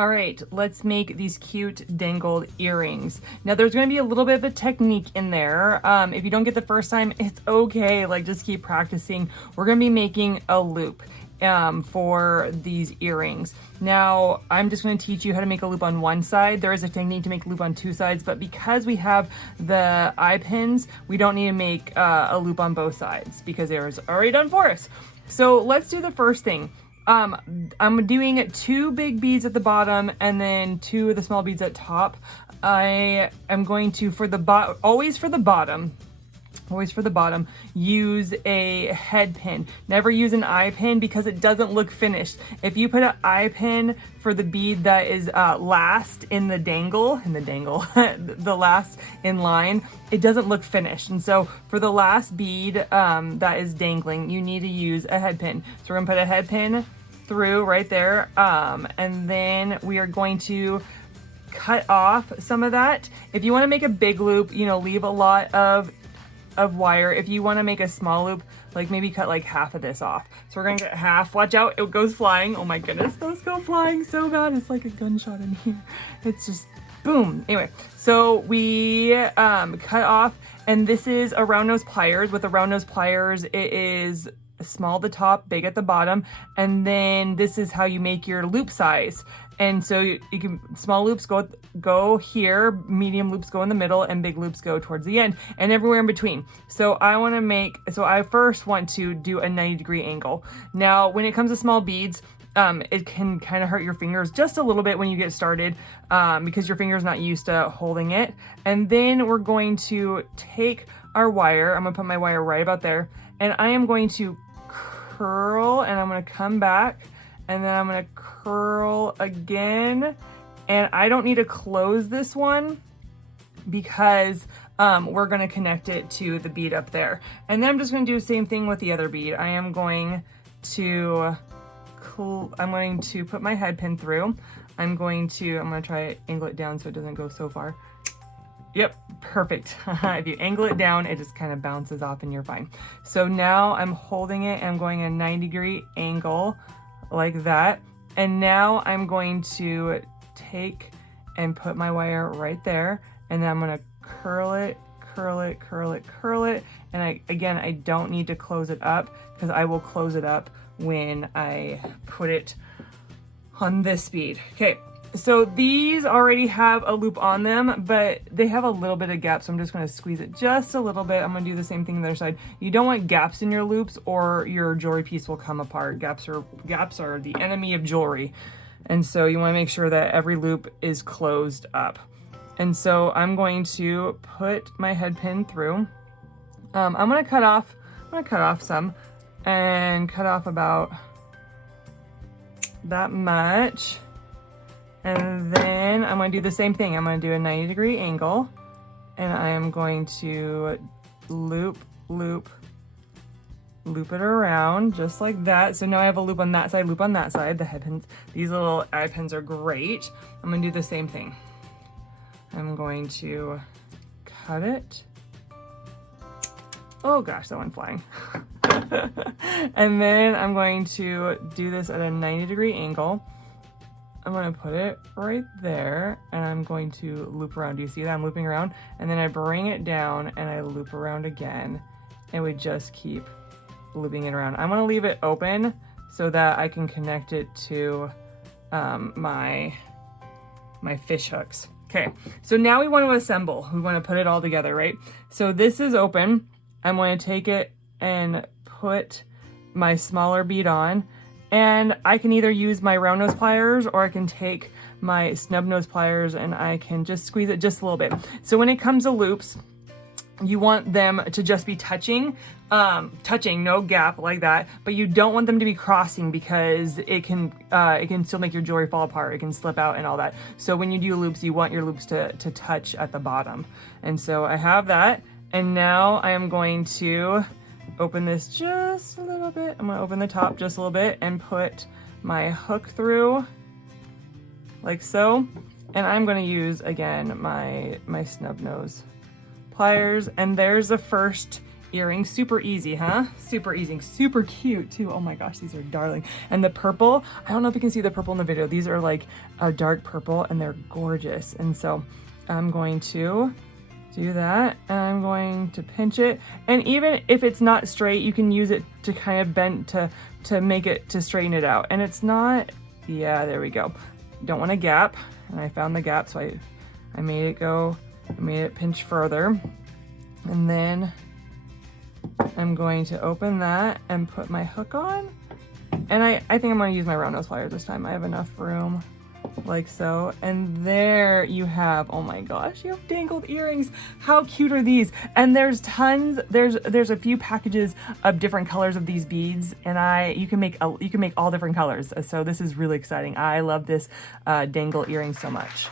All right, let's make these cute dangled earrings. Now there's going to be a little bit of a technique in there. If you don't get the first time, it's okay. Like, just keep practicing. We're going to be making a loop for these earrings. Now I'm just going to teach you how to make a loop on one side. There is a technique to make a loop on two sides, but because we have the eye pins, we don't need to make a loop on both sides because it was already done for us. So let's do the first thing. I'm doing 2 big beads at the bottom and then 2 of the small beads at top. I am going to, always for the bottom, use a head pin. Never use an eye pin because it doesn't look finished. If you put an eye pin for the bead that is last in the dangle, the last in line, it doesn't look finished. And so for the last bead that is dangling, you need to use a head pin. So we're gonna put a head pin through right there, and then we are going to cut off some of that. If you want to make a big loop, leave a lot of wire. If you want to make a small loop, like maybe cut like half of this off. So we're gonna get half. Watch out, it goes flying. Oh my goodness, those go flying so bad. It's like a gunshot in here. It's just boom. Anyway, so we cut off, and this is a round nose pliers. With a round nose pliers, it is small at the top, big at the bottom, and then this is how you make your loop size. And so you can, small loops go here, medium loops go in the middle, and big loops go towards the end, and everywhere in between. So I first want to do a 90-degree angle. Now, when it comes to small beads, it can kind of hurt your fingers just a little bit when you get started, because your finger's not used to holding it. And then we're going to take our wire. I'm gonna put my wire right about there, and I am going to curl, and I'm gonna come back, and then I'm gonna curl again. And I don't need to close this one because we're gonna connect it to the bead up there. And then I'm just gonna do the same thing with the other bead. I'm going to put my head pin through. I'm gonna try to angle it down so it doesn't go so far. Yep, perfect. If you angle it down, it just kind of bounces off and you're fine. So now I'm holding it and I'm going a 90-degree angle like that. And now I'm going to take and put my wire right there, and then I'm gonna curl it. And I don't need to close it up because I will close it up when I put it on this bead. Okay. So these already have a loop on them, but they have a little bit of gap, so I'm just going to squeeze it just a little bit. I'm going to do the same thing on the other side. You don't want gaps in your loops or your jewelry piece will come apart. Gaps are the enemy of jewelry. And so you want to make sure that every loop is closed up. And so I'm going to put my head pin through. I'm going to cut off some, and cut off about that much. And then I'm going to do the same thing. I'm going to do a 90-degree angle, and I am going to loop it around just like that. So now I have a loop on that side, loop on that side. The head pins, these little eye pins are great. I'm going to do the same thing. I'm going to cut it. Oh gosh, that went flying. And then I'm going to do this at a 90-degree angle. I'm going to put it right there, and I'm going to loop around. Do you see that? I'm looping around, and then I bring it down and I loop around again, and we just keep looping it around. I'm going to leave it open so that I can connect it to my fish hooks. Okay, so now we want to assemble. We want to put it all together, right? So this is open. I'm going to take it and put my smaller bead on. And I can either use my round nose pliers, or I can take my snub nose pliers and I can just squeeze it just a little bit. So when it comes to loops, you want them to just be touching, no gap like that, but you don't want them to be crossing because it can still make your jewelry fall apart. It can slip out and all that. So when you do loops, you want your loops to touch at the bottom. And so I have that, and now I am going to open this just a little bit. I'm gonna open the top just a little bit and put my hook through like so. And I'm gonna use, again, my snub nose pliers. And there's the first earring. Super easy, huh? Super easy, super cute too. Oh my gosh, these are darling. And the purple, I don't know if you can see the purple in the video. These are like a dark purple and they're gorgeous. And so I'm going to do that, and I'm going to pinch it. And even if it's not straight, you can use it to kind of bend to make it, to straighten it out. And it's not, yeah, there we go. Don't want a gap, and I found the gap, so I made it go, I made it pinch further. And then I'm going to open that and put my hook on. And I think I'm going to use my round nose pliers this time. I have enough room, like so. And there you have, oh my gosh, you have dangled earrings. How cute are these? And there's tons, there's a few packages of different colors of these beads, and you can make all different colors. So this is really exciting. I love this dangle earring so much.